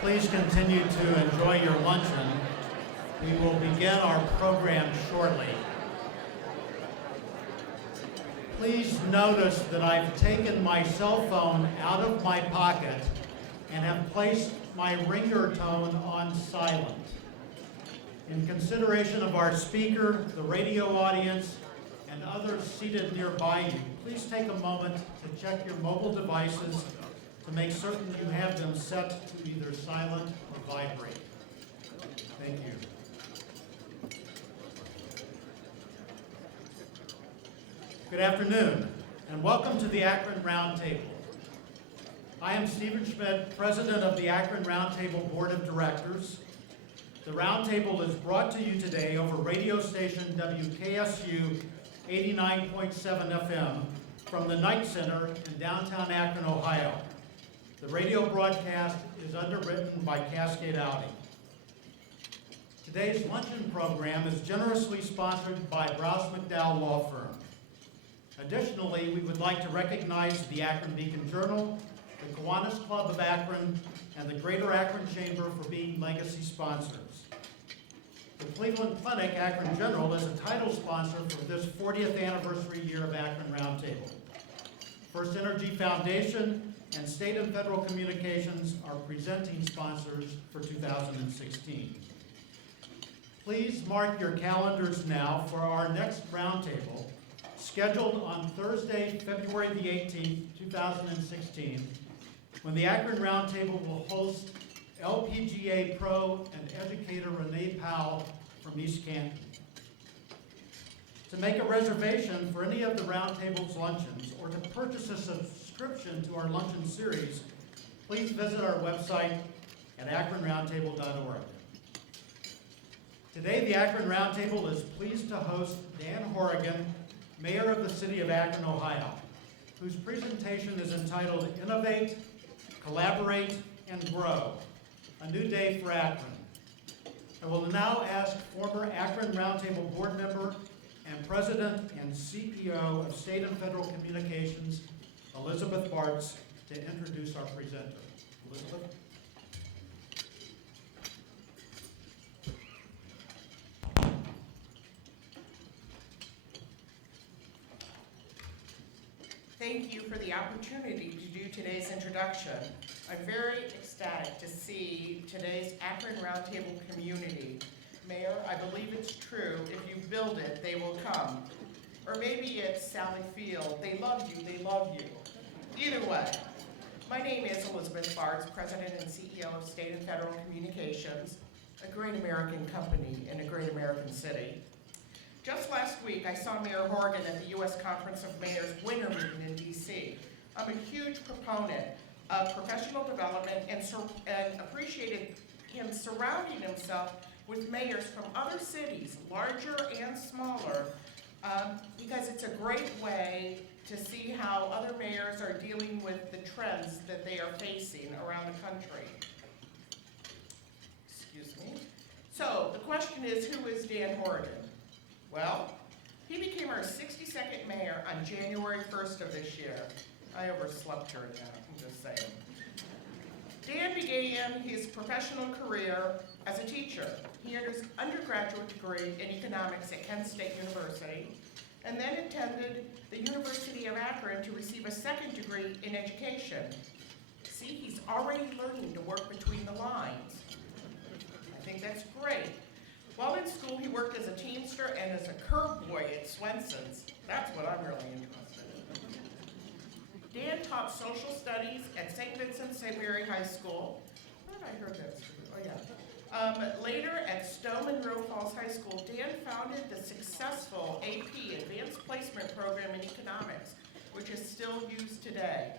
Please continue to enjoy your luncheon. We will begin our program shortly. Please notice that I've taken my cell phone out of my pocket and have placed my ringer tone on silent. In consideration of our speaker, the radio audience, and others seated nearby you, please take a moment to check your mobile devices to make certain you have them set to either silent or vibrate. Thank you. Good afternoon, and welcome to the Akron Roundtable. I am Stephen Schmidt, President of the Akron Roundtable Board of Directors. The Roundtable is brought to you today over radio station WKSU 89.7 FM from the Knight Center in downtown Akron, Ohio. The radio broadcast is underwritten by Cascade Outing. Today's luncheon program is generously sponsored by Browse McDowell Law Firm. Additionally, we would like to recognize the Akron Beacon Journal, the Kiwanis Club of Akron, and the Greater Akron Chamber for being legacy sponsors. The Cleveland Clinic Akron General is a title sponsor for this 40th anniversary year of Akron Roundtable. First Energy Foundation and State and Federal Communications are presenting sponsors for 2016. Please mark your calendars now for our next roundtable, scheduled on Thursday, February the 18th, 2016, when the Akron Roundtable will host LPGA pro and educator Renee Powell from East Canton. To make a reservation for any of the Roundtable's luncheons or to purchase a subscription to our luncheon series, please visit our website at akronroundtable.org. Today, the Akron Roundtable is pleased to host Dan Horrigan, Mayor of the City of Akron, Ohio, whose presentation is entitled Innovate, Collaborate, and Grow, a New Day for Akron. I will now ask former Akron Roundtable board member and President and CPO of State and Federal Communications, Elizabeth Bartz, to introduce our presenter. Elizabeth? Thank you for the opportunity to do today's introduction. I'm very ecstatic to see today's Akron Roundtable community. Mayor, I believe it's true, if you build it, they will come. Or maybe it's Sally Field, they love you, they love you. Either way, my name is Elizabeth Bartz, President and CEO of State and Federal Communications, a great American company in a great American city. Just last week, I saw Mayor Horrigan at the U.S. Conference of Mayors winter meeting in D.C. I'm a huge proponent of professional development and appreciated him surrounding himself with mayors from other cities, larger and smaller, because it's a great way to see how other mayors are dealing with the trends that they are facing around the country. Excuse me. So the question is, who is Dan Horrigan? Well, he became our 62nd mayor on January 1st of this year. I overslept her now, I'm just saying. Dan began his professional career as a teacher. He earned his undergraduate degree in economics at Kent State University, and then attended the University of Akron to receive a second degree in education. See, he's already learning to work between the lines. I think that's great. While in school, he worked as a teamster and as a curb boy at Swenson's. That's what I'm really interested in. Dan taught social studies at St. Vincent St. Mary High School. Where have I heard that? Oh, yeah. Later at Stowe Monroe Falls High School, Dan founded the successful AP, Advanced Placement Program in Economics, which is still used today.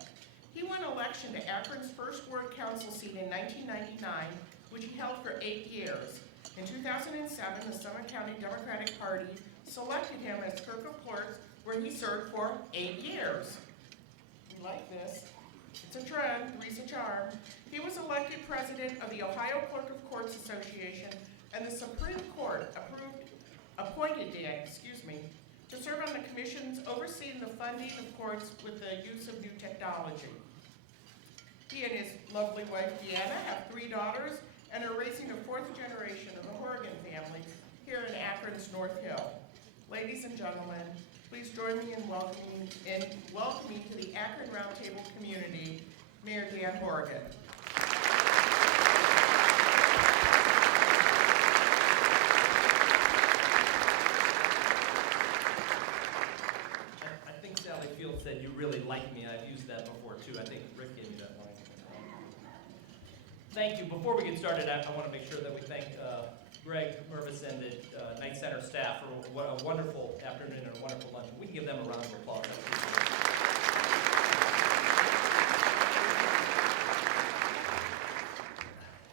He won election to Akron's first Ward Council seat in 1999, which he held for 8 years. In 2007, the Summit County Democratic Party selected him as Clerk of Clerks, where he served for 8 years. You like this? It's a trend, three's a charm. He was elected president of the Ohio Clerk of Courts Association, and the Supreme Court appointed Dan, to serve on the commissions overseeing the funding of courts with the use of new technology. He and his lovely wife Deanna, have 3 daughters, and are raising a 4th generation of the Horrigan family here in Akron's North Hill. Ladies and gentlemen, please join me in welcoming to the Akron Roundtable community, Mayor Dan Horrigan. I think Sally Field said, "You really like me." I've used that before too. I think Rick gave me that line. Thank you. Before we get started, I want to make sure that we thank Greg Mervis and the Knight Center staff for what a wonderful afternoon and a wonderful luncheon. We can give them a round of applause.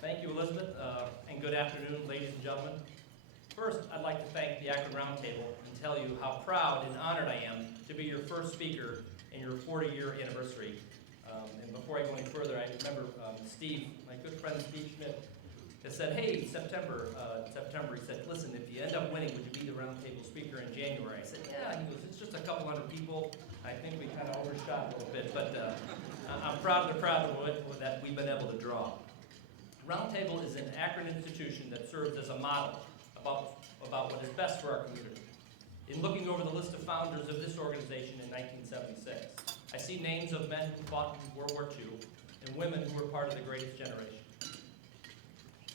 Thank you, Elizabeth, and good afternoon, ladies and gentlemen. First, I'd like to thank the Akron Roundtable and tell you how proud and honored I am to be your first speaker in your 40-year anniversary. And before I go any further, I remember Steve, my good friend Steve Schmidt, has said, "Hey, September, he said, listen, if you end up winning, would you be the roundtable speaker in January?" I said, "Yeah." He goes, "It's just a couple hundred people. I think we kind of overshot a little bit, but I'm proud of what that we've been able to draw." Roundtable is an Akron institution that serves as a model about what is best for our community. In looking over the list of founders of this organization in 1976, I see names of men who fought in World War II and women who were part of the greatest generation.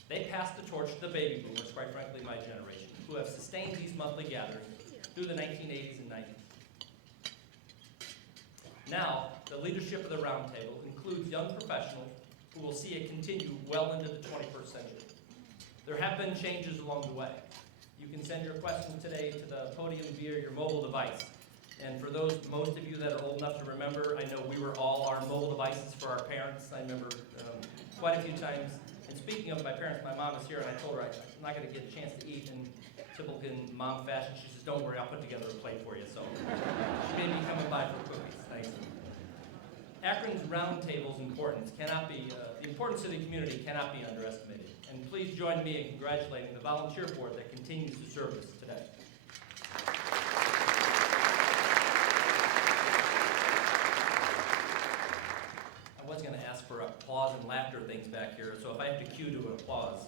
They passed the torch to the baby boomers, quite frankly my generation, who have sustained these monthly gatherings through the 1980s and 90s. Now, the leadership of the Roundtable includes young professionals who will see it continue well into the 21st century. There have been changes along the way. You can send your questions today to the podium via your mobile device. And for most of you that are old enough to remember, I know we were all our mobile devices for our parents. I remember quite a few times. And speaking of my parents, my mom is here, and I told her I'm not going to get a chance to eat. In typical mom fashion, she says, "Don't worry, I'll put together a plate for you." So she may be coming by for cookies. Thanks. Akron's Roundtable's importance the importance to the community cannot be underestimated. And please join me in congratulating the volunteer board that continues to serve us today. I was going to ask for applause and laughter things back here, so if I have to cue to an applause,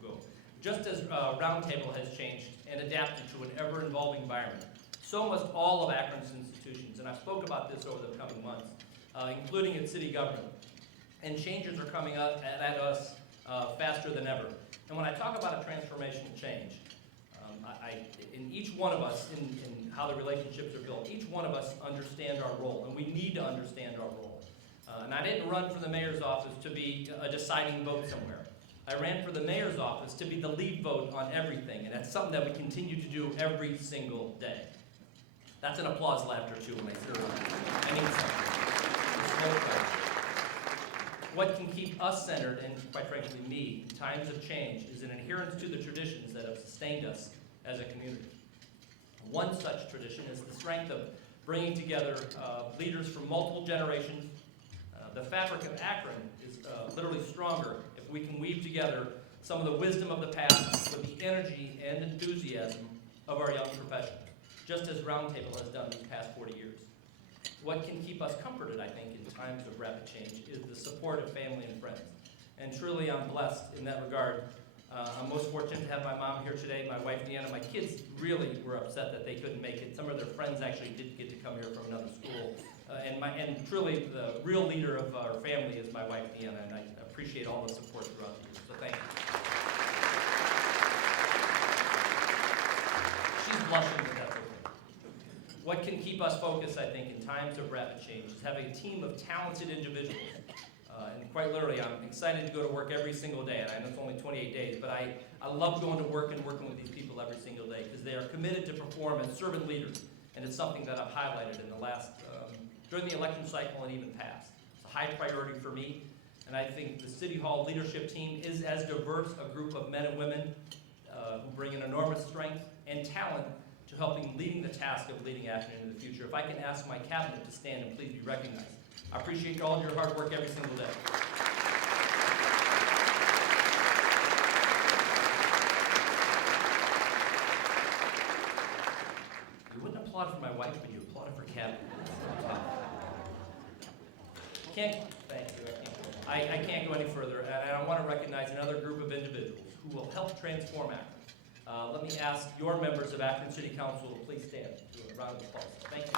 we'll go. Just as Roundtable has changed and adapted to an ever-evolving environment, so must all of Akron's institutions, and I've spoke about this over the coming months, including its city government. And changes are coming up at us faster than ever. And when I talk about a transformational change, in each one of us, in how the relationships are built, each one of us understand our role, and we need to understand our role. And I didn't run for the mayor's office to be a deciding vote somewhere. I ran for the mayor's office to be the lead vote on everything, and that's something that we continue to do every single day. That's an applause laughter too when I need something. What can keep us centered, and quite frankly me, in times of change, is an adherence to the traditions that have sustained us as a community. One such tradition is the strength of bringing together leaders from multiple generations. The fabric of Akron is literally stronger if we can weave together some of the wisdom of the past with the energy and enthusiasm of our young professionals, just as Roundtable has done these past 40 years. What can keep us comforted, I think, in times of rapid change is the support of family and friends. And truly, I'm blessed in that regard. I'm most fortunate to have my mom here today, my wife Deanna. My kids really were upset that they couldn't make it. Some of their friends actually did get to come here from another school. And truly, the real leader of our family is my wife Deanna, and I appreciate all the support throughout the years. So thank you. She's blushing, but that's okay. What can keep us focused, I think, in times of rapid change is having a team of talented individuals. And quite literally, I'm excited to go to work every single day. And I know it's only 28 days, but I love going to work and working with these people every single day because they are committed to perform as servant leaders. And it's something that I've highlighted in the last, during the election cycle and even past. It's a high priority for me. And I think the City Hall leadership team is as diverse a group of men and women who bring an enormous strength and talent to helping leading the task of leading Akron into the future. If I can ask my cabinet to stand and please be recognized. I appreciate all of your hard work every single day. You wouldn't applaud for my wife, but you applauded for cabinet. Thank you. I can't go any further, and I want to recognize another group of individuals who will help transform Akron. Let me ask your members of Akron City Council to please stand to a round of applause. Thank you.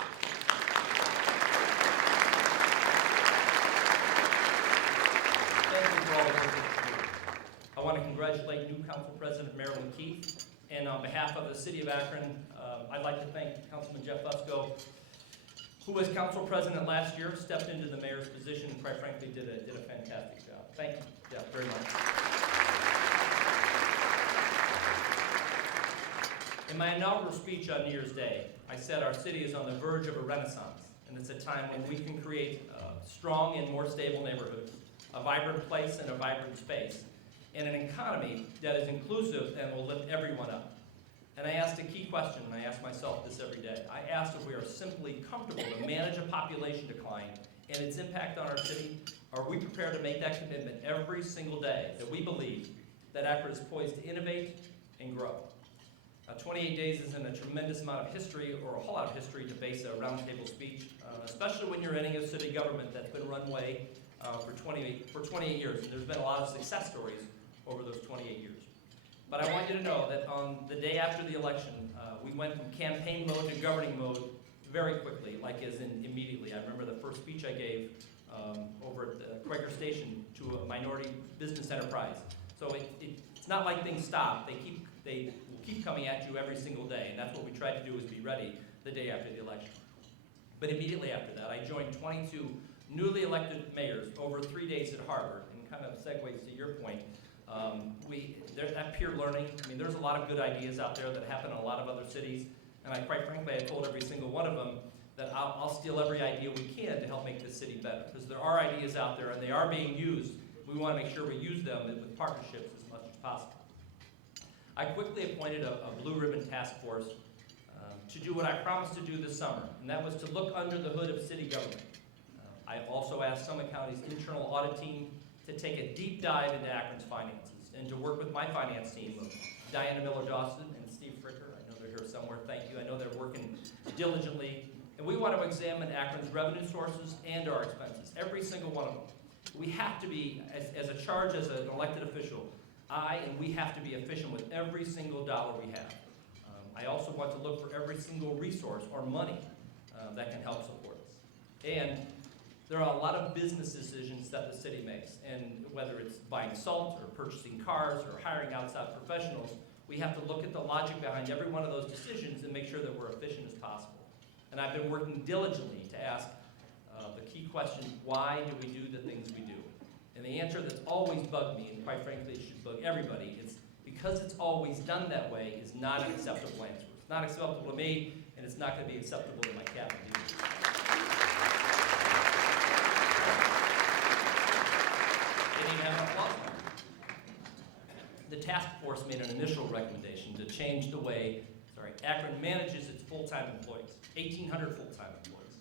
Thank you for all the work that you do. I want to congratulate new Council President Marilyn Keith, and on behalf of the City of Akron, I'd like to thank Councilman Jeff Fusco, who was Council President last year, stepped into the mayor's position, and quite frankly did a fantastic job. Thank you, Jeff, very much. In my inaugural speech on New Year's Day, I said our city is on the verge of a renaissance, and it's a time when we can create strong and more stable neighborhoods, a vibrant place and a vibrant space, and an economy that is inclusive and will lift everyone up. And I asked a key question, and I ask myself this every day. I asked if we are simply comfortable to manage a population decline and its impact on our city. Are we prepared to make that commitment every single day that we believe that Akron is poised to innovate and grow? 28 days isn't a tremendous amount of history or a whole lot of history to base a roundtable speech, especially when you're in a city government that's been run way for 28 years. And there's been a lot of success stories over those 28 years. But I want you to know that on the day after the election, we went from campaign mode to governing mode very quickly, like as in immediately. I remember the first speech I gave over at the Quaker Station to a minority business enterprise. So it's not like things stop. They will keep coming at you every single day, and that's what we tried to do, is be ready the day after the election. But immediately after that, I joined 22 newly elected mayors over 3 days at Harvard, and kind of segues to your point. There's that peer learning. I mean, there's a lot of good ideas out there that happen in a lot of other cities, and quite frankly, I told every single one of them that I'll steal every idea we can to help make this city better, because there are ideas out there and they are being used. We want to make sure we use them with partnerships as much as possible. I quickly appointed a blue ribbon task force to do what I promised to do this summer, and that was to look under the hood of city government. I also asked Summit County's internal audit team to take a deep dive into Akron's finances and to work with my finance team of Diana Miller-Dawson and Steve Fricker. I know they're here somewhere. Thank you. I know they're working diligently. And we want to examine Akron's revenue sources and our expenses, every single one of them. We have to be, as a charge as an elected official, we have to be efficient with every single dollar we have. I also want to look for every single resource or money that can help support us. And there are a lot of business decisions that the city makes, and whether it's buying salt or purchasing cars or hiring outside professionals, we have to look at the logic behind every one of those decisions and make sure that we're efficient as possible. And I've been working diligently to ask the key question, why do we do the things we do? And the answer that's always bugged me, and quite frankly it should bug everybody, is because it's always done that way is not an acceptable answer. It's not acceptable to me, and it's not going to be acceptable to my cabinet either. The task force made an initial recommendation to change the way Akron manages its full-time employees, 1,800 full-time employees.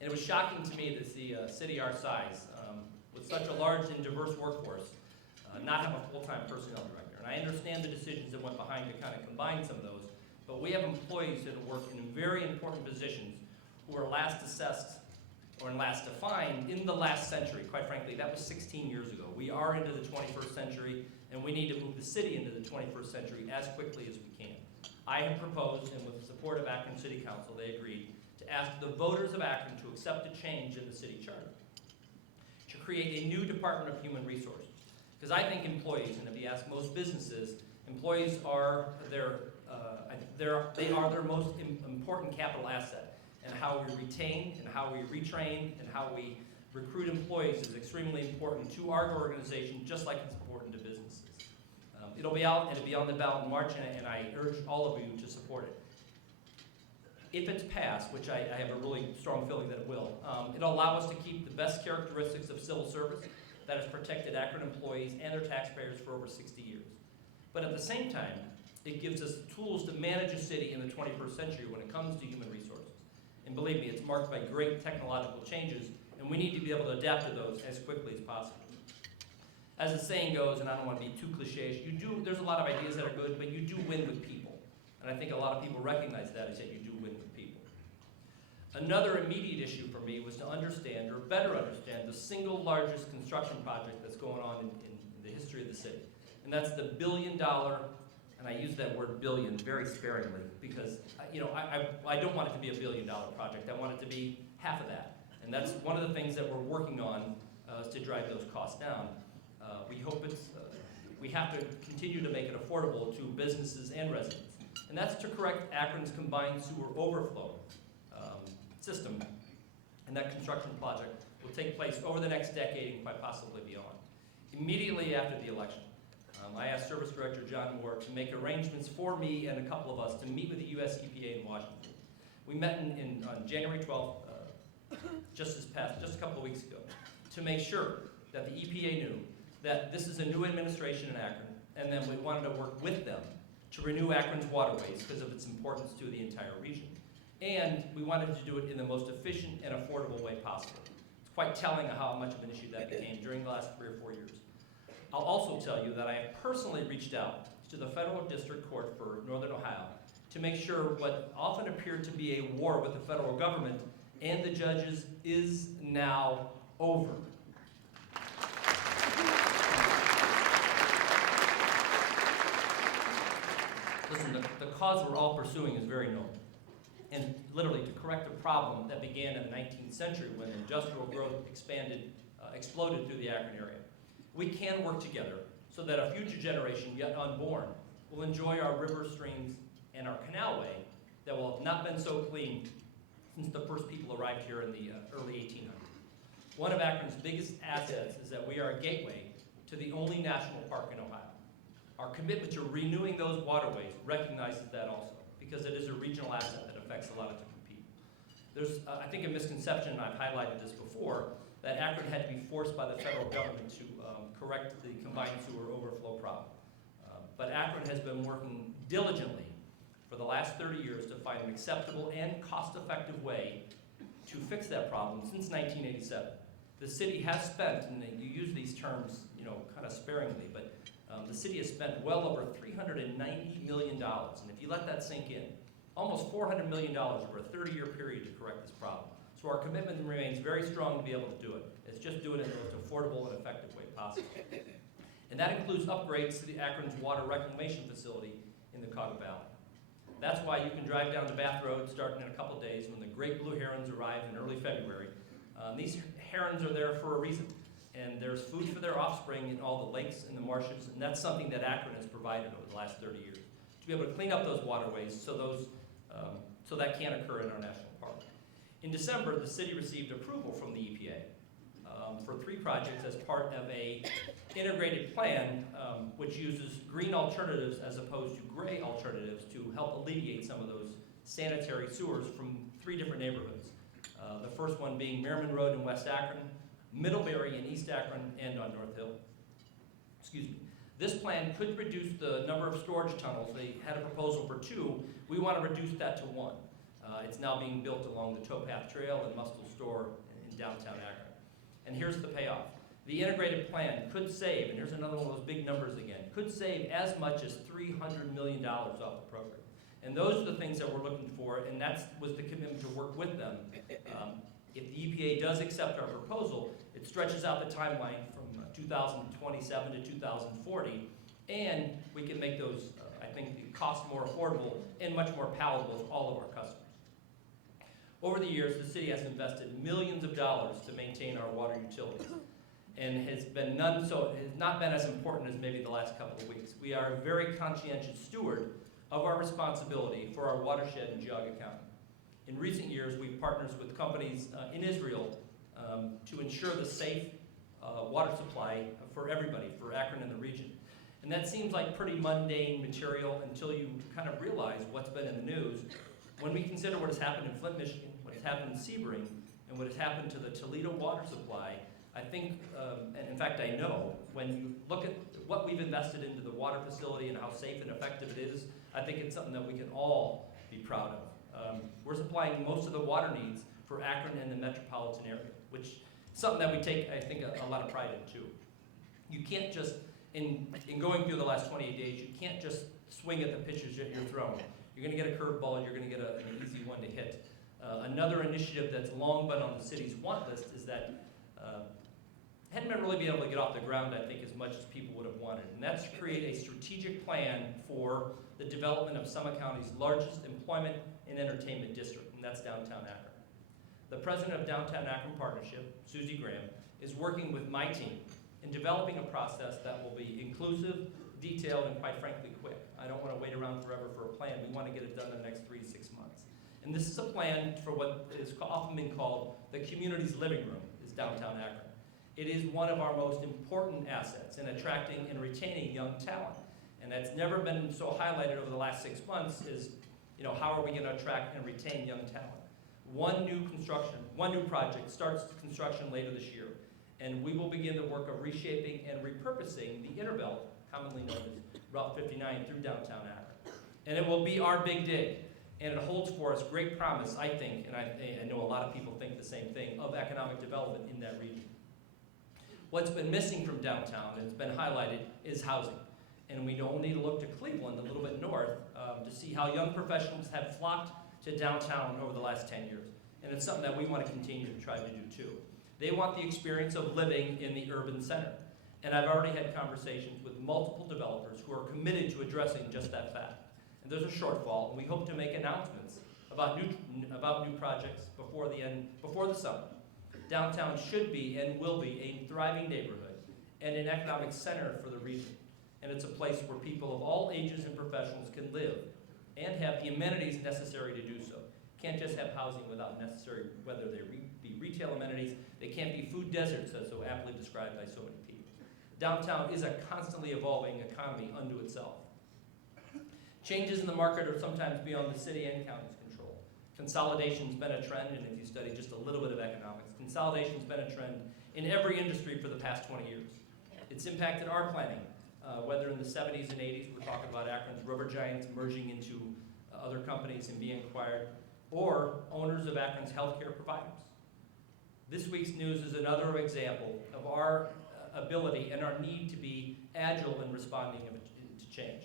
And it was shocking to me to see a city our size, with such a large and diverse workforce, not have a full-time personnel director. And I understand the decisions that went behind to kind of combine some of those, but we have employees that work in very important positions who are last assessed or last defined in the last century. Quite frankly, that was 16 years ago. We are into the 21st century, and we need to move the city into the 21st century as quickly as we can. I have proposed, and with the support of Akron City Council, they agreed, to ask the voters of Akron to accept a change in the city charter, to create a new Department of Human Resources. Because I think employees, and if you ask most businesses, employees are their most important capital asset. And how we retain, and how we retrain, and how we recruit employees is extremely important to our organization, just like it's important to businesses. It'll be out, and it'll be on the ballot in March, and I urge all of you to support it. If it's passed, which I have a really strong feeling that it will, it'll allow us to keep the best characteristics of civil service that has protected Akron employees and their taxpayers for over 60 years. But at the same time, it gives us the tools to manage a city in the 21st century when it comes to human resources. And believe me, it's marked by great technological changes, and we need to be able to adapt to those as quickly as possible. As the saying goes, and I don't want to be too cliche, there's a lot of ideas that are good, but you do win with people. And I think a lot of people recognize that, is that you do win with people. Another immediate issue for me was to understand, or better understand, the single largest construction project that's going on in the history of the city. And that's the $1 billion, and I use that word billion very sparingly, because I don't want it to be a $1 billion project. I want it to be half of that. And that's one of the things that we're working on is to drive those costs down. We hope we have to continue to make it affordable to businesses and residents. And that's to correct Akron's combined sewer overflow system. And that construction project will take place over the next decade and quite possibly beyond. Immediately after the election, I asked Service Director John Moore to make arrangements for me and a couple of us to meet with the US EPA in Washington. We met on January 12th, just a couple of weeks ago, to make sure that the EPA knew that this is a new administration in Akron, and then we wanted to work with them to renew Akron's waterways because of its importance to the entire region. And we wanted to do it in the most efficient and affordable way possible. It's quite telling how much of an issue that became during the last 3 or 4 years. I'll also tell you that I have personally reached out to the Federal District Court for Northern Ohio to make sure what often appeared to be a war with the federal government and the judges is now over. Listen, the cause we're all pursuing is very noble. And literally to correct a problem that began in the 19th century when industrial growth exploded through the Akron area. We can work together so that a future generation yet unborn will enjoy our river streams and our canalway that will have not been so clean since the first people arrived here in the early 1800s. One of Akron's biggest assets is that we are a gateway to the only national park in Ohio. Our commitment to renewing those waterways recognizes that also, because it is a regional asset that affects a lot of different people. There's, I think, a misconception, and I've highlighted this before, that Akron had to be forced by the federal government to correct the combined sewer overflow problem. But Akron has been working diligently for the last 30 years to find an acceptable and cost-effective way to fix that problem since 1987. The city has spent, and you use these terms, kind of sparingly, but the city has spent well over $390 million, and if you let that sink in, almost $400 million over a 30-year period to correct this problem. So our commitment remains very strong to be able to do it. It's just doing it in the most affordable and effective way possible. And that includes upgrades to the Akron's water reclamation facility in the Cottle Valley. That's why you can drive down to Bath Road starting in a couple days when the great blue herons arrive in early February. These herons are there for a reason, and there's food for their offspring in all the lakes and the marshes, and that's something that Akron has provided over the last 30 years, to be able to clean up those waterways so that can't occur in our national park. In December, the city received approval from the EPA for 3 projects as part of a integrated plan which uses green alternatives as opposed to gray alternatives to help alleviate some of those sanitary sewers from 3 different neighborhoods. The first one being Merriman Road in West Akron, Middlebury in East Akron, and on North Hill. Excuse me. This plan could reduce the number of storage tunnels. They had a proposal for 2. We want to reduce that to 1. It's now being built along the Towpath Trail and Mustle Store in downtown Akron. And here's the payoff. The integrated plan could save, and here's another one of those big numbers again, could save as much as $300 million off the program. And those are the things that we're looking for, and that was the commitment to work with them. If the EPA does accept our proposal, it stretches out the timeline from 2027 to 2040, and we can make those, I think, the costs more affordable and much more palatable to all of our customers. Over the years, the city has invested millions of dollars to maintain our water utilities, and has not been as important as maybe the last couple of weeks. We are a very conscientious steward of our responsibility for our watershed in Geauga County. In recent years, we've partnered with companies in Israel to ensure the safe water supply for everybody, for Akron and the region. And that seems like pretty mundane material until you kind of realize what's been in the news. When we consider what has happened in Flint, Michigan, what has happened in Sebring, and what has happened to the Toledo water supply, I think, and in fact I know, when you look at what we've invested into the water facility and how safe and effective it is, I think it's something that we can all be proud of. We're supplying most of the water needs for Akron and the metropolitan area, which is something that we take, I think, a lot of pride in too. You can't just, in going through the last 28 days, you can't just swing at the pitches that you're throwing. You're going to get a curveball, you're going to get an easy one to hit. Another initiative that's long been on the city's want list is that hadn't been really been able to get off the ground, I think, as much as people would have wanted. And that's to create a strategic plan for the development of Summit County's largest employment and entertainment district, and that's downtown Akron. The president of Downtown Akron Partnership, Susie Graham, is working with my team in developing a process that will be inclusive, detailed, and quite frankly, quick. I don't want to wait around forever for a plan. We want to get it done in the next 3 to 6 months. And this is a plan for what is often been called the community's living room, is downtown Akron. It is one of our most important assets in attracting and retaining young talent. And that's never been so highlighted over the last 6 months is, how are we going to attract and retain young talent? One new project starts construction later this year. And we will begin the work of reshaping and repurposing the inner belt, commonly known as Route 59, through downtown Akron. And it will be our big dig. And it holds for us great promise, I think, and I know a lot of people think the same thing, of economic development in that region. What's been missing from downtown, and it's been highlighted, is housing. And we don't need to look to Cleveland, a little bit north, to see how young professionals have flocked to downtown over the last 10 years. And it's something that we want to continue to try to do too. They want the experience of living in the urban center. And I've already had conversations with multiple developers who are committed to addressing just that fact. And there's a shortfall, and we hope to make announcements about new projects before the summer. Downtown should be and will be a thriving neighborhood and an economic center for the region. And it's a place where people of all ages and professionals can live and have the amenities necessary to do so. Can't just have housing without necessary, whether they be retail amenities, they can't be food deserts, as so aptly described by so many people. Downtown is a constantly evolving economy unto itself. Changes in the market are sometimes beyond the city and county's control. Consolidation's been a trend, and if you study just a little bit of economics, consolidation's been a trend in every industry for the past 20 years. It's impacted our planning, whether in the 70s and 80s, we're talking about Akron's rubber giants merging into other companies and being acquired, or owners of Akron's healthcare providers. This week's news is another example of our ability and our need to be agile in responding to change.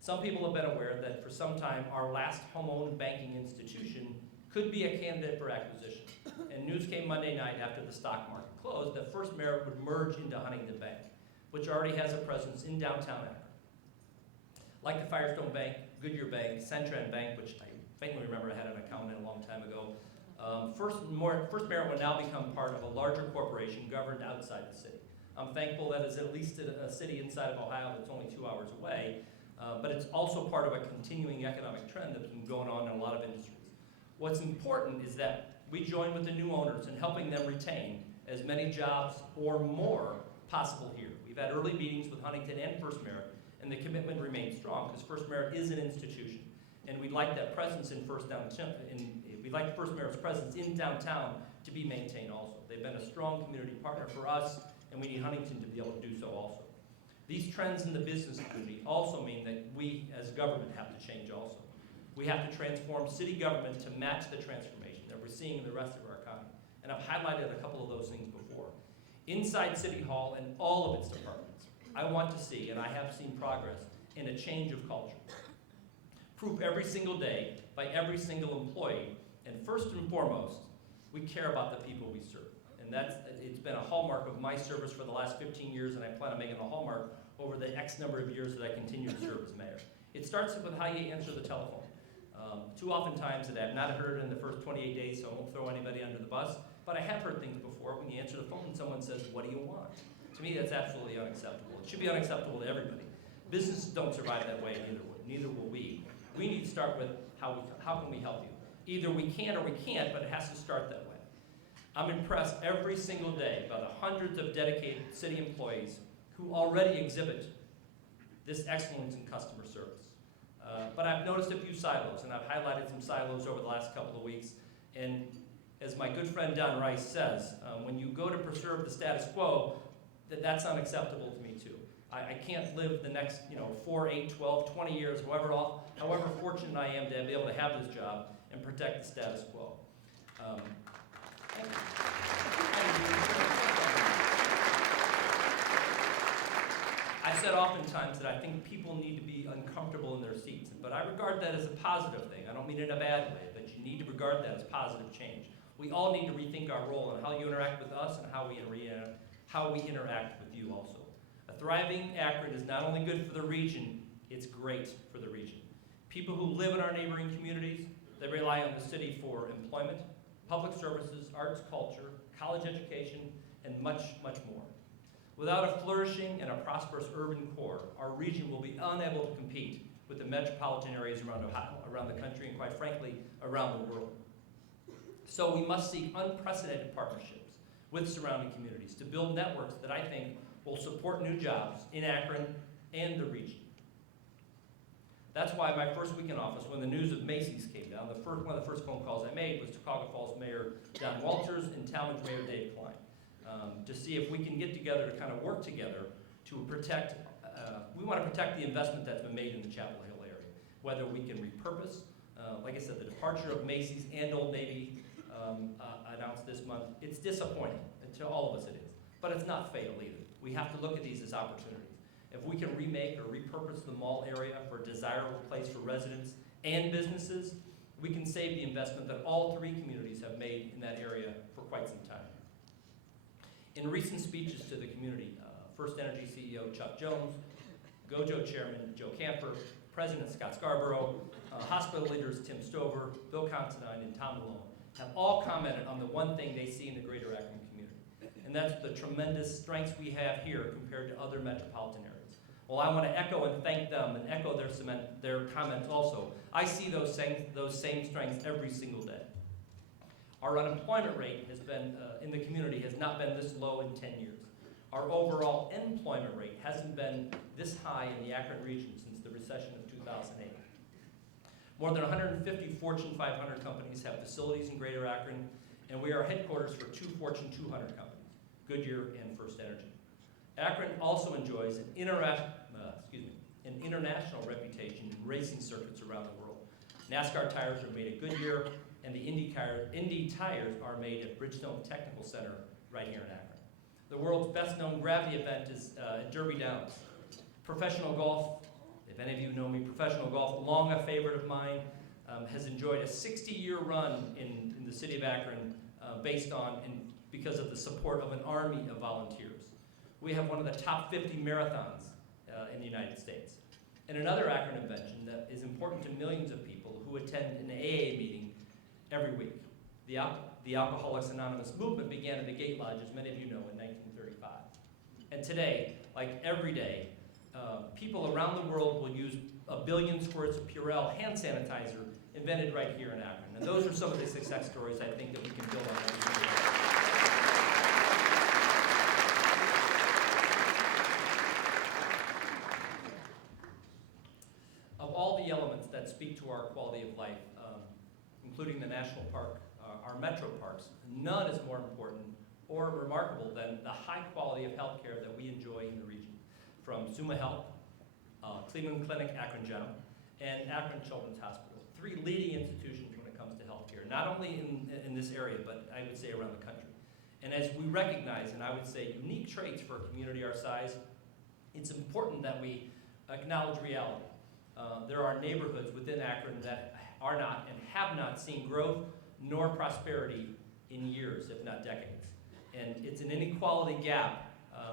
Some people have been aware that for some time our last home-owned banking institution could be a candidate for acquisition. And news came Monday night after the stock market closed that First Merit would merge into Huntington Bank, which already has a presence in downtown Akron. Like the Firestone Bank, Goodyear Bank, Centran Bank, which I faintly remember I had an account in a long time ago, First Merit will now become part of a larger corporation governed outside the city. I'm thankful that it's at least a city inside of Ohio that's only 2 hours away, but it's also part of a continuing economic trend that's been going on in a lot of industries. What's important is that we join with the new owners in helping them retain as many jobs or more possible here. We've had early meetings with Huntington and First Merit, and the commitment remains strong because First Merit is an institution, and we'd like that presence in we'd like First Merit's presence in downtown to be maintained also. They've been a strong community partner for us, and we need Huntington to be able to do so also. These trends in the business community also mean that we as government have to change also. We have to transform city government to match the transformation that we're seeing in the rest of our economy. And I've highlighted a couple of those things before. Inside City Hall and all of its departments, I want to see, and I have seen progress, in a change of culture. Proof every single day by every single employee, and first and foremost, we care about the people we serve. And it's been a hallmark of my service for the last 15 years, and I plan on making a hallmark over the X number of years that I continue to serve as mayor. It starts with how you answer the telephone. Too often times that I have not heard in the first 28 days, so I won't throw anybody under the bus, but I have heard things before when you answer the phone and someone says, "What do you want?" To me, that's absolutely unacceptable. It should be unacceptable to everybody. Businesses don't survive that way, neither will we. We need to start with how can we help you? Either we can or we can't, but it has to start that way. I'm impressed every single day by the hundreds of dedicated city employees who already exhibit this excellence in customer service. But I've noticed a few silos, and I've highlighted some silos over the last couple of weeks. And as my good friend Don Rice says, when you go to preserve the status quo, that's unacceptable to me too. I can't live the next 4, 8, 12, 20 years, however fortunate I am to be able to have this job and protect the status quo. I said oftentimes that I think people need to be uncomfortable in their seats, but I regard that as a positive thing. I don't mean it in a bad way, but you need to regard that as positive change. We all need to rethink our role and how you interact with us and how we interact with you also. A thriving Akron is not only good for the region, it's great for the region. People who live in our neighboring communities, they rely on the city for employment, public services, arts, culture, college education, and much, much more. Without a flourishing and a prosperous urban core, our region will be unable to compete with the metropolitan areas around Ohio, around the country, and quite frankly, around the world. So we must seek unprecedented partnerships with surrounding communities to build networks that I think will support new jobs in Akron and the region. That's why my first week in office, when the news of Macy's came down, one of the first phone calls I made was to Chicago Falls Mayor Dan Horrigan and Talmadge Mayor Dave Klein, to see if we can get together to kind of work together to protect, we want to protect the investment that's been made in the Chapel Hill area. Whether we can repurpose, like I said, the departure of Macy's and Old Navy announced this month. It's disappointing, and to all of us it is, but it's not fatal either. We have to look at these as opportunities. If we can remake or repurpose the mall area for a desirable place for residents and businesses, we can save the investment that all three communities have made in that area for quite some time. In recent speeches to the community, First Energy CEO Chuck Jones, GOJO Chairman Joe Camper, President Scott Scarborough, hospital leaders Tim Stover, Bill Considine, and Tom Malone have all commented on the one thing they see in the greater Akron community, and that's the tremendous strengths we have here compared to other metropolitan areas. Well, I want to echo and thank them and echo their comments also. I see those same strengths every single day. Our unemployment rate has been, in the community has not been this low in 10 years. Our overall employment rate hasn't been this high in the Akron region since the recession of 2008. More than 150 Fortune 500 companies have facilities in Greater Akron, and we are headquarters for 2 Fortune 200 companies, Goodyear and First Energy. Akron also enjoys an international reputation in racing circuits around the world. NASCAR tires are made at Goodyear, and the Indy tires are made at Bridgestone Technical Center right here in Akron. The world's best-known gravity event is at Derby Downs. Professional golf, if any of you know me, professional golf, long a favorite of mine, has enjoyed a 60-year run in the city of Akron based on and because of the support of an army of volunteers. We have one of the top 50 marathons in the United States. And another Akron invention that is important to millions of people who attend an AA meeting every week. The Alcoholics Anonymous movement began at the Gate Lodge, as many of you know, in 1935. And today, like every day, people around the world will use 1 billion squirts of Purell hand sanitizer invented right here in Akron. And those are some of the success stories I think that we can build on. Of all the elements that speak to our quality of life, including the national park, our metro parks, none is more important or remarkable than the high quality of health care that we enjoy in the region. From Summa Health, Cleveland Clinic, Akron General, and Akron Children's Hospital, 3 leading institutions when it comes to health care, not only in this area, but I would say around the country. And as we recognize, and I would say unique traits for a community our size, it's important that we acknowledge reality. There are neighborhoods within Akron that are not and have not seen growth nor prosperity in years, if not decades. And it's an inequality gap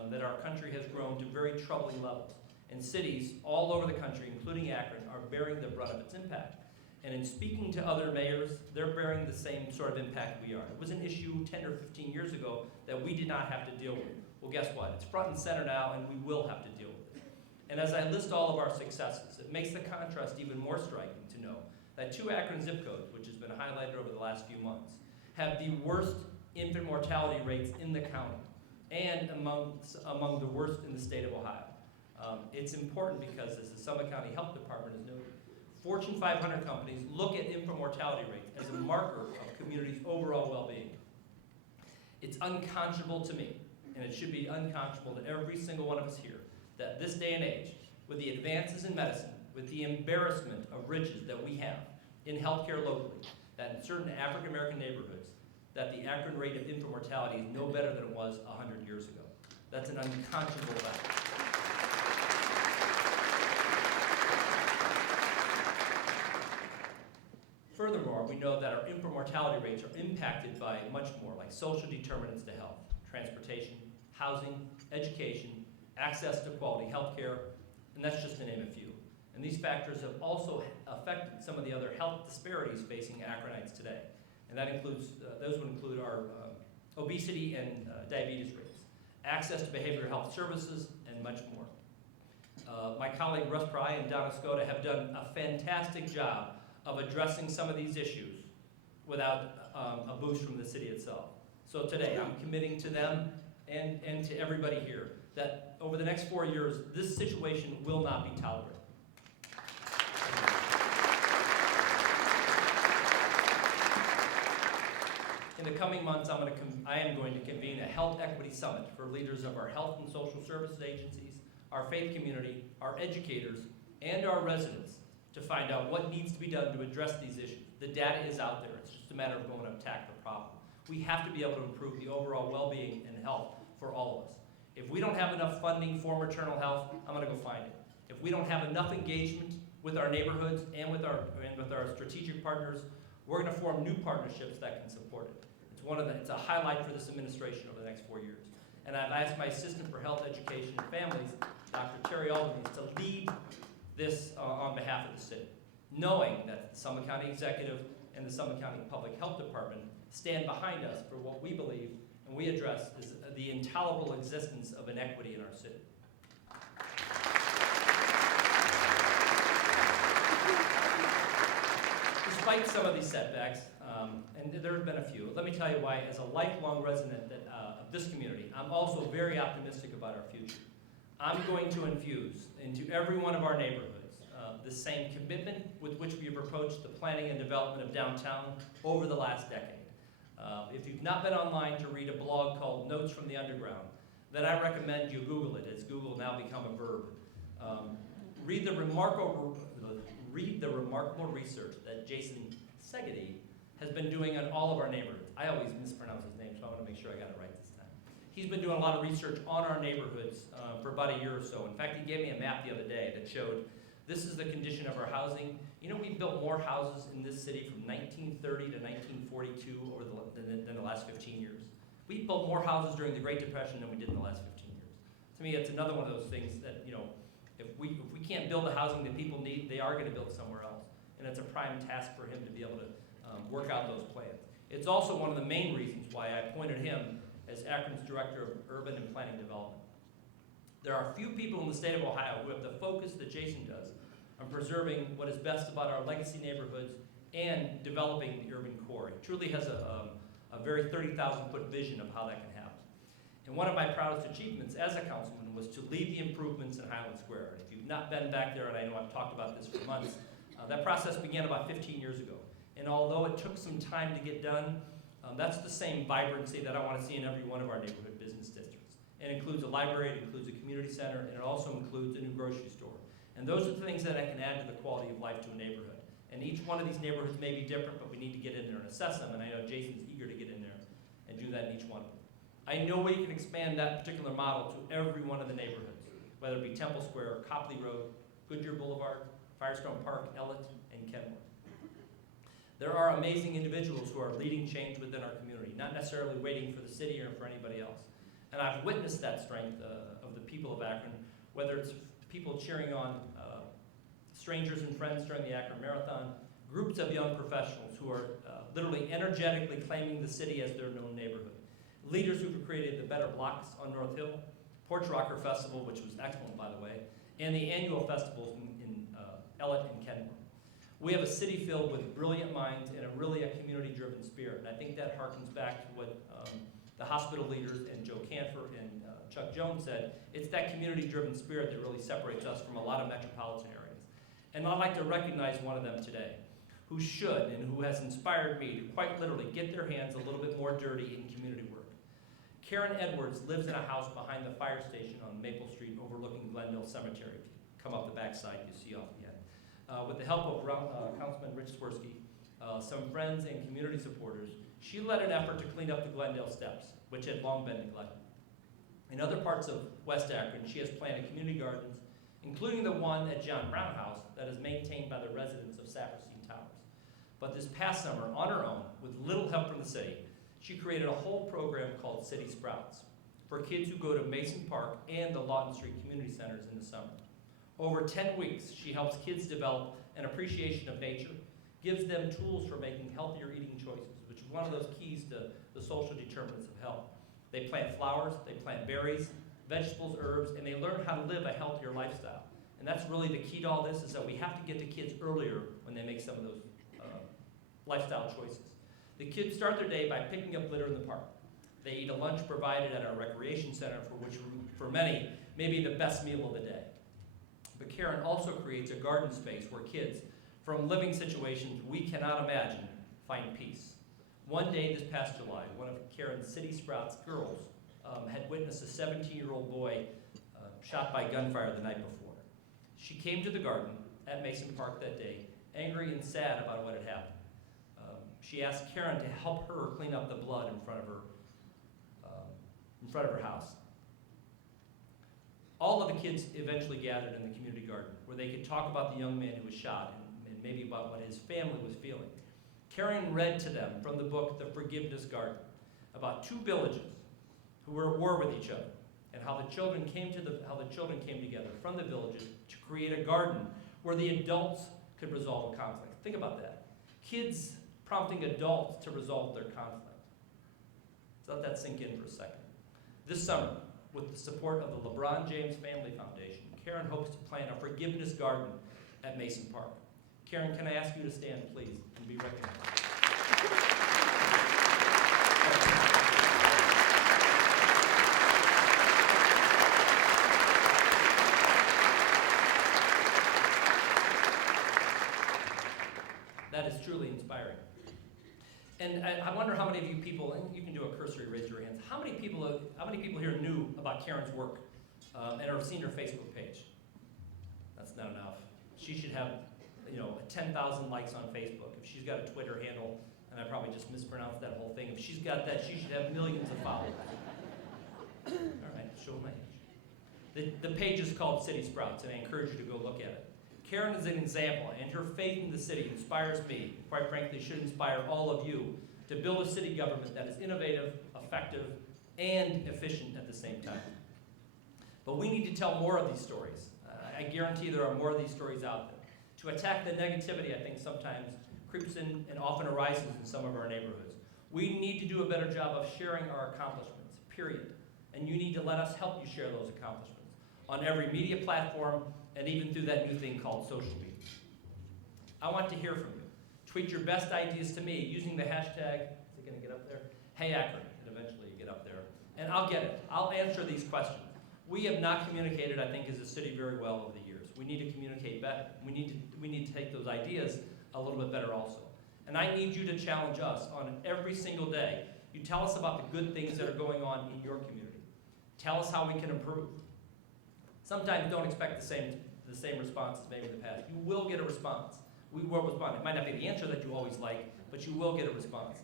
that our country has grown to very troubling levels. And cities all over the country, including Akron, are bearing the brunt of its impact. And in speaking to other mayors, they're bearing the same sort of impact we are. It was an issue 10 or 15 years ago that we did not have to deal with. Well, guess what? It's front and center now, and we will have to deal with it. And as I list all of our successes, it makes the contrast even more striking to know that 2 Akron zip codes, which has been highlighted over the last few months, have the worst infant mortality rates in the county and among the worst in the state of Ohio. It's important because, as the Summit County Health Department has noted, Fortune 500 companies look at infant mortality rates as a marker of communities' overall well-being. It's unconscionable to me, and it should be unconscionable to every single one of us here, that this day and age, with the advances in medicine, with the embarrassment of riches that we have in healthcare locally, that in certain African American neighborhoods, that the Akron rate of infant mortality is no better than it was 100 years ago. That's an unconscionable fact. know that our infant mortality rates are impacted by much more, like social determinants to health, transportation, housing, education, access to quality health care, and that's just to name a few. And these factors have also affected some of the other health disparities facing Akronites today. And that includes, those would include our obesity and diabetes rates, access to behavioral health services, and much more. My colleague Russ Pry and Donna Skoda have done a fantastic job of addressing some of these issues without a boost from the city itself. So today, I'm committing to them and to everybody here that over the next 4 years, this situation will not be tolerated. In the coming months, I am going to convene a health equity summit for leaders of our health and social services agencies, our faith community, our educators, and our residents to find out what needs to be done to address these issues. The data is out there. It's just a matter of going to attack the problem. We have to be able to improve the overall well-being and health for all of us. If we don't have enough funding for maternal health, I'm going to go find it. If we don't have enough engagement with our neighborhoods and with our strategic partners, we're going to form new partnerships that can support it. It's a highlight for this administration over the next 4 years. And I've asked my Assistant for Health, Education, and Families, Dr. Terry Albanese, to lead this on behalf of the city, knowing that the Summit County Executive and the Summit County Public Health Department stand behind us for what we believe and we address is the intolerable existence of inequity in our city. Despite some of these setbacks, and there have been a few, let me tell you why, as a lifelong resident of this community, I'm also very optimistic about our future. I'm going to infuse into every one of our neighborhoods the same commitment with which we have approached the planning and development of downtown over the last decade. If you've not been online to read a blog called Notes from the Underground, then I recommend you Google it, as Google now become a verb. Read the remarkable research that Jason Segedy has been doing on all of our neighborhoods. I always mispronounce his name, so I want to make sure I got it right this time. He's been doing a lot of research on our neighborhoods for about a year or so. In fact, he gave me a map the other day that showed this is the condition of our housing. You know, we built more houses in this city from 1930 to 1942 than the last 15 years. We built more houses during the Great Depression than we did in the last 15 years. To me, it's another one of those things that, you know, if we can't build the housing that people need, they are going to build somewhere else. And it's a prime task for him to be able to work out those plans. It's also one of the main reasons why I appointed him as Akron's Director of Urban and Planning Development. There are few people in the state of Ohio who have the focus that Jason does on preserving what is best about our legacy neighborhoods and developing the urban core. He truly has a very 30,000-foot vision of how that can happen. And one of my proudest achievements as a councilman was to lead the improvements in Highland Square. And if you've not been back there, and I know I've talked about this for months, that process began about 15 years ago. And although it took some time to get done, that's the same vibrancy that I want to see in every one of our neighborhood business districts. It includes a library, it includes a community center, and it also includes a new grocery store. And those are the things that I can add to the quality of life to a neighborhood. And each one of these neighborhoods may be different, but we need to get in there and assess them, and I know Jason's eager to get in there and do that in each one of them. I know we can expand that particular model to every one of the neighborhoods, whether it be Temple Square, Copley Road, Goodyear Boulevard, Firestone Park, Ellett, and Kenmore. There are amazing individuals who are leading change within our community, not necessarily waiting for the city or for anybody else. And I've witnessed that strength of the people of Akron, whether it's people cheering on strangers and friends during the Akron Marathon, groups of young professionals who are literally energetically claiming the city as their known neighborhood, leaders who've created the Better Blocks on North Hill, Porch Rocker Festival, which was excellent, by the way, and the annual festivals in Ellett and Kenmore. We have a city filled with brilliant minds and a community-driven spirit, and I think that harkens back to what the hospital leaders and Joe Canfor and Chuck Jones said. It's that community-driven spirit that really separates us from a lot of metropolitan areas. And I'd like to recognize one of them today, who should and who has inspired me to quite literally get their hands a little bit more dirty in community work. Karen Edwards lives in a house behind the fire station on Maple Street overlooking Glendale Cemetery. If you come up the backside, you see off the end. With the help of Councilman Rich Swirsky, some friends and community supporters, she led an effort to clean up the Glendale steps, which had long been neglected. In other parts of West Akron, she has planted community gardens, including the one at John Brown House that is maintained by the residents of Saperstein Towers. But this past summer, on her own, with little help from the city, she created a whole program called City Sprouts for kids who go to Mason Park and the Lawton Street Community Centers in the summer. Over 10 weeks, she helps kids develop an appreciation of nature, gives them tools for making healthier eating choices, which is one of those keys to the social determinants of health. They plant flowers, they plant berries, vegetables, herbs, and they learn how to live a healthier lifestyle. And that's really the key to all this, is that we have to get the kids earlier when they make some of those lifestyle choices. The kids start their day by picking up litter in the park. They eat a lunch provided at our recreation center, for many, may be the best meal of the day. But Karen also creates a garden space where kids, from living situations we cannot imagine, find peace. One day this past July, one of Karen's City Sprouts girls had witnessed a 17-year-old boy shot by gunfire the night before. She came to the garden at Mason Park that day, angry and sad about what had happened. She asked Karen to help her clean up the blood in front of her house. All of the kids eventually gathered in the community garden, where they could talk about the young man who was shot and maybe about what his family was feeling. Karen read to them from the book, The Forgiveness Garden, about two villages who were at war with each other, and how the children came together from the villages to create a garden where the adults could resolve a conflict. Think about that. Kids prompting adults to resolve their conflict. So let that sink in for a second. This summer, with the support of the LeBron James Family Foundation, Karen hopes to plant a forgiveness garden at Mason Park. Karen, can I ask you to stand, please, and be recognized? That is truly inspiring. And I wonder how many of you people, and you can do a cursory raise your hands, how many people here knew about Karen's work and have seen her Facebook page? That's not enough. She should have, 10,000 likes on Facebook. If she's got a Twitter handle, and I probably just mispronounced that whole thing, if she's got that, she should have millions of followers. All right, show my age. The page is called City Sprouts, and I encourage you to go look at it. Karen is an example, and her faith in the city inspires me, quite frankly, should inspire all of you to build a city government that is innovative, effective, and efficient at the same time. But we need to tell more of these stories. I guarantee there are more of these stories out there. To attack the negativity, I think sometimes creeps in and often arises in some of our neighborhoods. We need to do a better job of sharing our accomplishments, period. And you need to let us help you share those accomplishments on every media platform, and even through that new thing called social media. I want to hear from you. Tweet your best ideas to me using the hashtag, is it gonna get up there? Hey Akron, and eventually you get up there. And I'll get it, I'll answer these questions. We have not communicated, I think, as a city very well over the years. We need to communicate better. We need to take those ideas a little bit better also. And I need you to challenge us on every single day. You tell us about the good things that are going on in your community. Tell us how we can improve. Sometimes don't expect the same response as maybe in the past. You will get a response. We will respond. It might not be the answer that you always like, but you will get a response.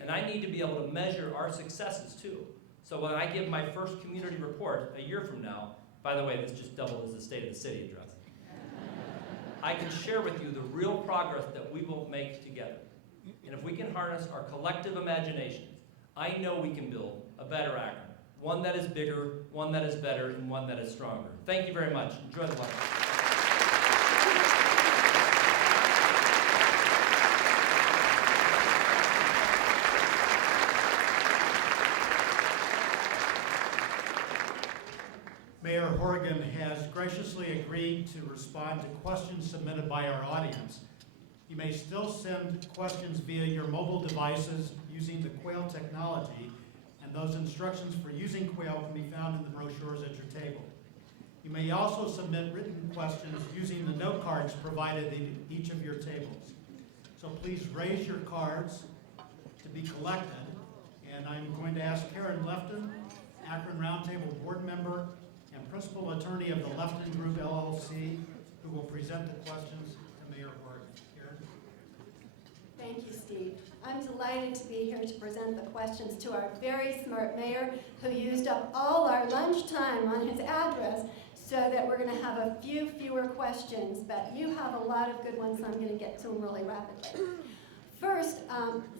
And I need to be able to measure our successes too. So when I give my first community report a year from now, by the way, this just doubled as the State of the City address, I can share with you the real progress that we will make together. And if we can harness our collective imaginations, I know we can build a better Akron. One that is bigger, one that is better, and one that is stronger. Thank you very much. Enjoy the lunch. Mayor Horrigan has graciously agreed to respond to questions submitted by our audience. You may still send questions via your mobile devices using the Quail technology, and those instructions for using Quail can be found in the brochures at your table. You may also submit written questions using the note cards provided in each of your tables. So please raise your cards to be collected, and I'm going to ask Karen Lefton, Akron Roundtable board member and principal attorney of the Lefton Group LLC, who will present the questions to Mayor Horrigan. Karen? Thank you, Steve. I'm delighted to be here to present the questions to our very smart mayor, who used up all our lunch time on his address, so that we're going to have a few fewer questions, but you have a lot of good ones, so I'm going to get to them really rapidly. First,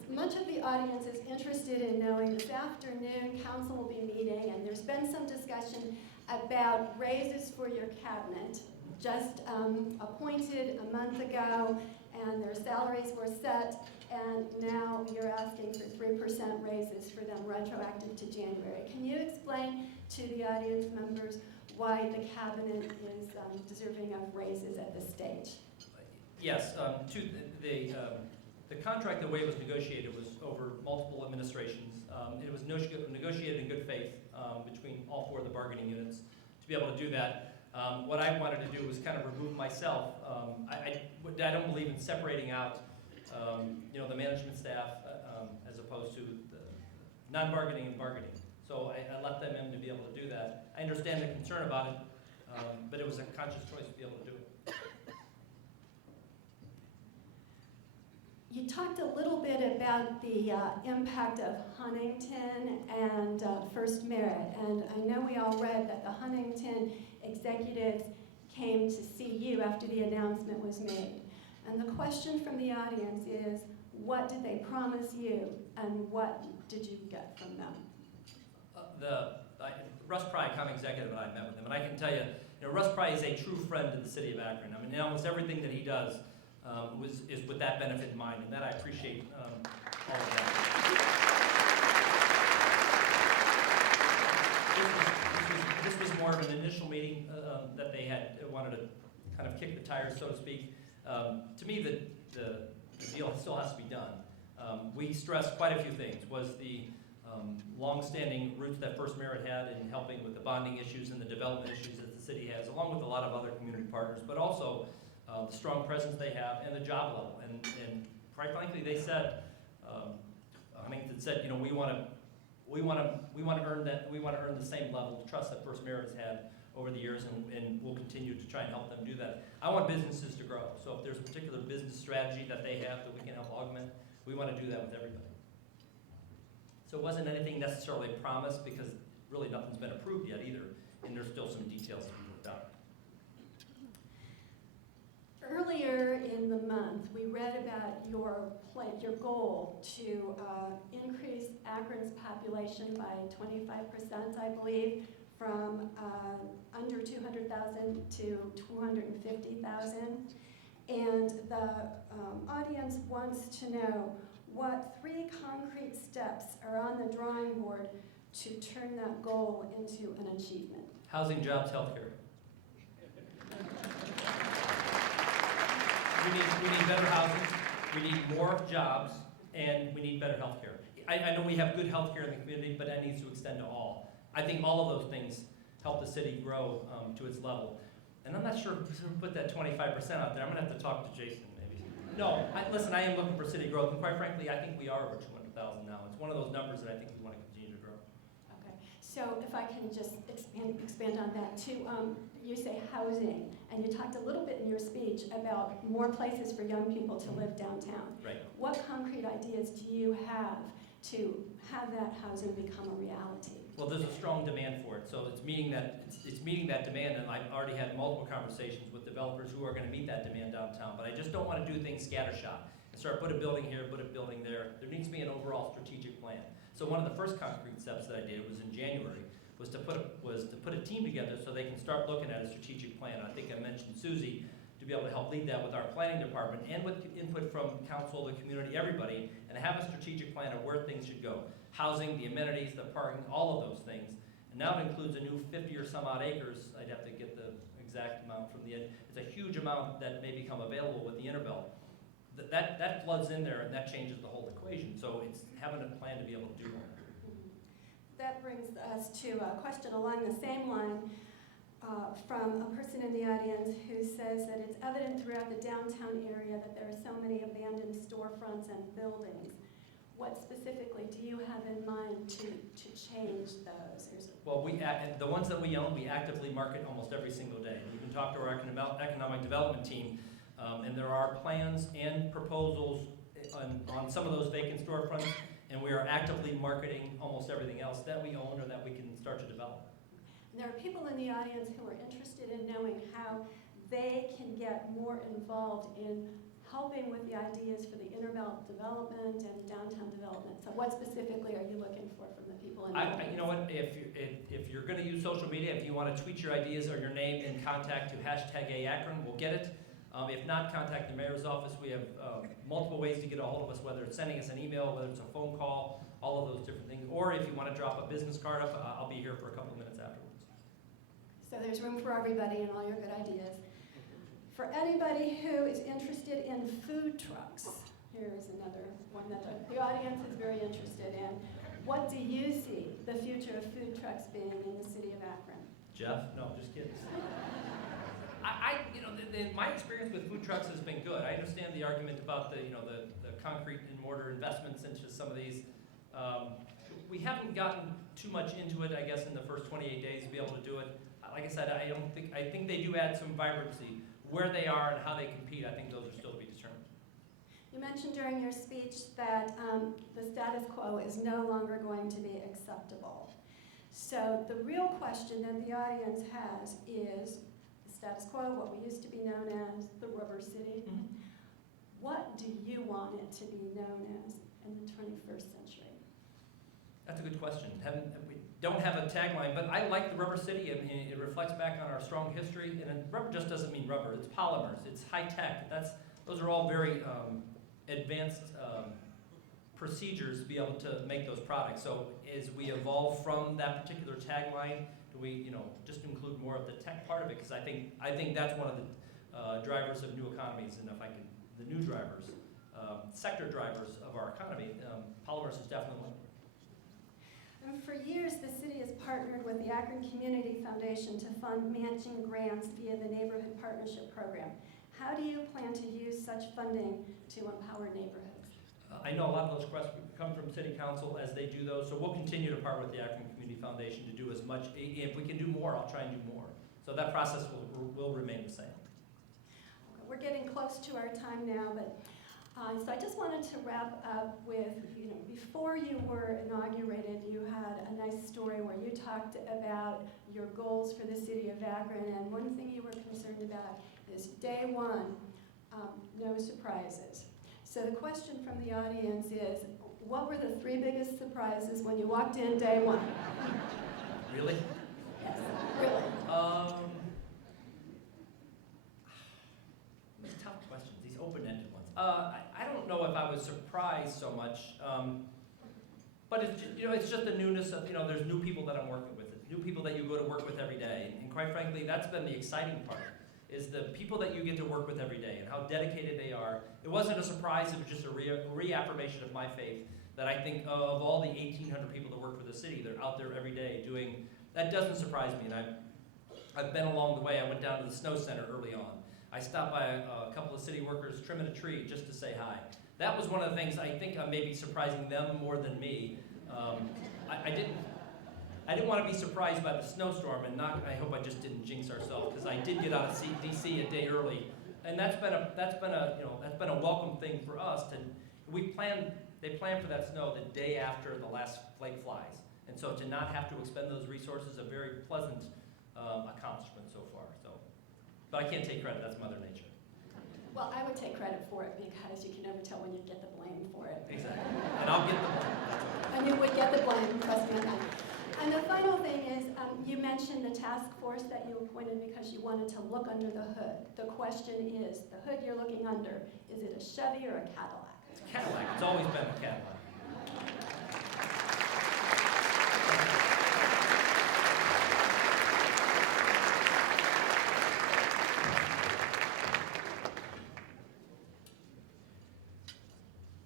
much of the audience is interested in knowing this afternoon council will be meeting, and there's been some discussion about raises for your cabinet, just appointed a month ago, and their salaries were set, and now you're asking for 3% raises for them retroactive to January. Can you explain to the audience members why the cabinet is deserving of raises at this stage? Yes, the contract, the way it was negotiated, was over multiple administrations. It was negotiated in good faith between all four of the bargaining units to be able to do that. What I wanted to do was kind of remove myself. I don't believe in separating out, the management staff as opposed to the non-bargaining and bargaining. So I left them in to be able to do that. I understand the concern about it, but it was a conscious choice to be able to do it. You talked a little bit about the impact of Huntington and First Merit, and I know we all read that the Huntington executives came to see you after the announcement was made. And the question from the audience is, what did they promise you, and what did you get from them? Russ Pry, county executive, and I met with him, and I can tell you, Russ Pry is a true friend to the city of Akron. I mean, almost everything that he does is with that benefit in mind, and that I appreciate all of that. This was more of an initial meeting that they had wanted to kind of kick the tires, so to speak. To me, the deal still has to be done. We stressed quite a few things. Was the long-standing roots that First Merit had in helping with the bonding issues and the development issues that the city has, along with a lot of other community partners, but also the strong presence they have and the job level. And quite frankly, they said, Huntington said, we want to earn the same level of trust that First Merit has had over the years, and we'll continue to try and help them do that. I want businesses to grow. So if there's a particular business strategy that they have that we can help augment, we want to do that with everybody. So it wasn't anything necessarily promised, because really nothing's been approved yet either, and there's still some details to be worked out. Earlier in the month, we read about your goal to increase Akron's population by 25%, I believe, from under 200,000 to 250,000. And the audience wants to know what 3 concrete steps are on the drawing board to turn that goal into an achievement. Housing, jobs, healthcare. We need better housing, we need more jobs, and we need better healthcare. I know we have good healthcare in the community, but that needs to extend to all. I think all of those things help the city grow to its level. And I'm not sure who put that 25% out there. I'm going to have to talk to Jason, maybe. No, listen, I am looking for city growth, and quite frankly, I think we are over 200,000 now. It's one of those numbers that I think we want to continue to grow. Okay, so if I can just expand on that too. You say housing, and you talked a little bit in your speech about more places for young people to live downtown. Right. What concrete ideas do you have to have that housing become a reality? Well, there's a strong demand for it, so it's meeting that demand, and I've already had multiple conversations with developers who are going to meet that demand downtown. But I just don't want to do things scattershot and start put a building here, put a building there. There needs to be an overall strategic plan. So one of the first concrete steps that I did was in January, was to put a team together so they can start looking at a strategic plan. I think I mentioned Susie to be able to help lead that with our planning department and with input from council, the community, everybody, and have a strategic plan of where things should go. Housing, the amenities, the parking, all of those things. And now it includes a new 50 or some odd acres. I'd have to get the exact amount from the end. It's a huge amount that may become available with the Interbelt. That floods in there, and that changes the whole equation. So it's having a plan to be able to do that. That brings us to a question along the same line from a person in the audience who says that it's evident throughout the downtown area that there are so many abandoned storefronts and buildings. What specifically do you have in mind to change those? Well, the ones that we own, we actively market almost every single day. You can talk to our economic development team, and there are plans and proposals on some of those vacant storefronts, and we are actively marketing almost everything else that we own or that we can start to develop. And there are people in the audience who are interested in knowing how they can get more involved in helping with the ideas for the inner belt development and downtown development. So what specifically are you looking for from the people in the audience? You know what, if you're gonna use social media, if you wanna tweet your ideas or your name in contact to #AAkron, we'll get it. If not, contact the mayor's office. We have multiple ways to get a hold of us, whether it's sending us an email, whether it's a phone call, all of those different things. Or if you wanna drop a business card up, I'll be here for a couple of minutes afterwards. So there's room for everybody and all your good ideas. For anybody who is interested in food trucks, here's another one that the audience is very interested in. What do you see the future of food trucks being in the city of Akron? Jeff? No, just kidding. My experience with food trucks has been good. I understand the argument about the concrete and mortar investments into some of these. We haven't gotten too much into it, I guess, in the first 28 days to be able to do it. Like I said, I think they do add some vibrancy. Where they are and how they compete, I think those are still to be determined. You mentioned during your speech that the status quo is no longer going to be acceptable. So the real question that the audience has is the status quo, what we used to be known as the rubber city. Mm-hmm. What do you want it to be known as in the 21st century? That's a good question. We don't have a tagline, but I like the rubber city. I mean, it reflects back on our strong history. And rubber just doesn't mean rubber. It's polymers. It's high tech. Those are all very advanced procedures to be able to make those products. So as we evolve from that particular tagline, do we just include more of the tech part of it? Because I think that's one of the drivers of new economies, and the new drivers, sector drivers of our economy. Polymers is definitely one. And for years, the city has partnered with the Akron Community Foundation to fund matching grants via the Neighborhood Partnership Program. How do you plan to use such funding to empower neighborhoods? I know a lot of those requests come from City Council as they do those, so we'll continue to partner with the Akron Community Foundation to do as much. If we can do more, I'll try and do more. So that process will remain the same. We're getting close to our time now, but so I just wanted to wrap up with, before you were inaugurated, you had a nice story where you talked about your goals for the city of Akron, and one thing you were concerned about is day one, no surprises. So the question from the audience is, what were the 3 biggest surprises when you walked in day one? Really? Yes, really. These tough questions, these open-ended ones. I don't know if I was surprised so much, but it's just the newness of, there's new people that I'm working with, new people that you go to work with every day, and quite frankly, that's been the exciting part, is the people that you get to work with every day and how dedicated they are. It wasn't a surprise, it was just a reaffirmation of my faith that I think of all the 1,800 people that work for the city, they're out there every day doing, that doesn't surprise me, and I've been along the way. I went down to the Snow Center early on. I stopped by a couple of city workers trimming a tree just to say hi. That was one of the things I think I'm maybe surprising them more than me. I didn't want to be surprised by the snowstorm, and I hope I just didn't jinx ourselves, because I did get out of DC a day early, and that's been a welcome thing for us. They plan for that snow the day after the last flake flies, and so to not have to expend those resources is a very pleasant accomplishment so far. But I can't take credit, that's Mother Nature. Well, I would take credit for it because you can never tell when you get the blame for it. Exactly, and I'll get the blame. And you would get the blame, trust me on that. And the final thing is, you mentioned the task force that you appointed because you wanted to look under the hood. The question is, the hood you're looking under, is it a Chevy or a Cadillac? It's a Cadillac, it's always been a Cadillac.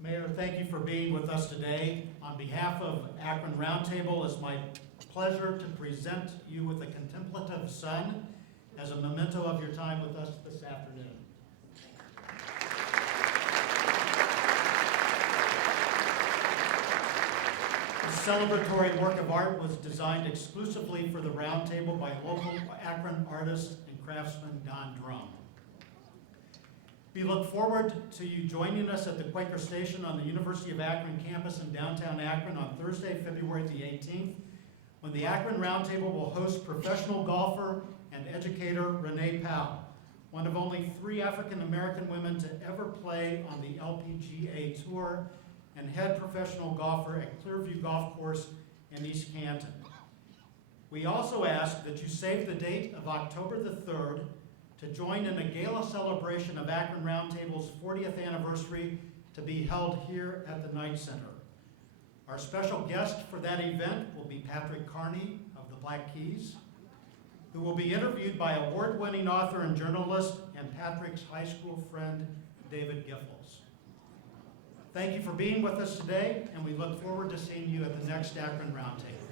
Mayor, thank you for being with us today. On behalf of Akron Roundtable, it's my pleasure to present you with a contemplative sun as a memento of your time with us this afternoon. This celebratory work of art was designed exclusively for the Roundtable by local Akron artist and craftsman Don Drum. We look forward to you joining us at the Quaker Station on the University of Akron campus in downtown Akron on Thursday, February the 18th, when the Akron Roundtable will host professional golfer and educator Renee Powell, one of only 3 African-American women to ever play on the LPGA Tour, and head professional golfer at Clearview Golf Course in East Canton. We also ask that you save the date of October the 3rd to join in a gala celebration of Akron Roundtable's 40th anniversary to be held here at the Knight Center. Our special guest for that event will be Patrick Carney of the Black Keys, who will be interviewed by award-winning author and journalist and Patrick's high school friend, David Giffords. Thank you for being with us today, and we look forward to seeing you at the next Akron Roundtable.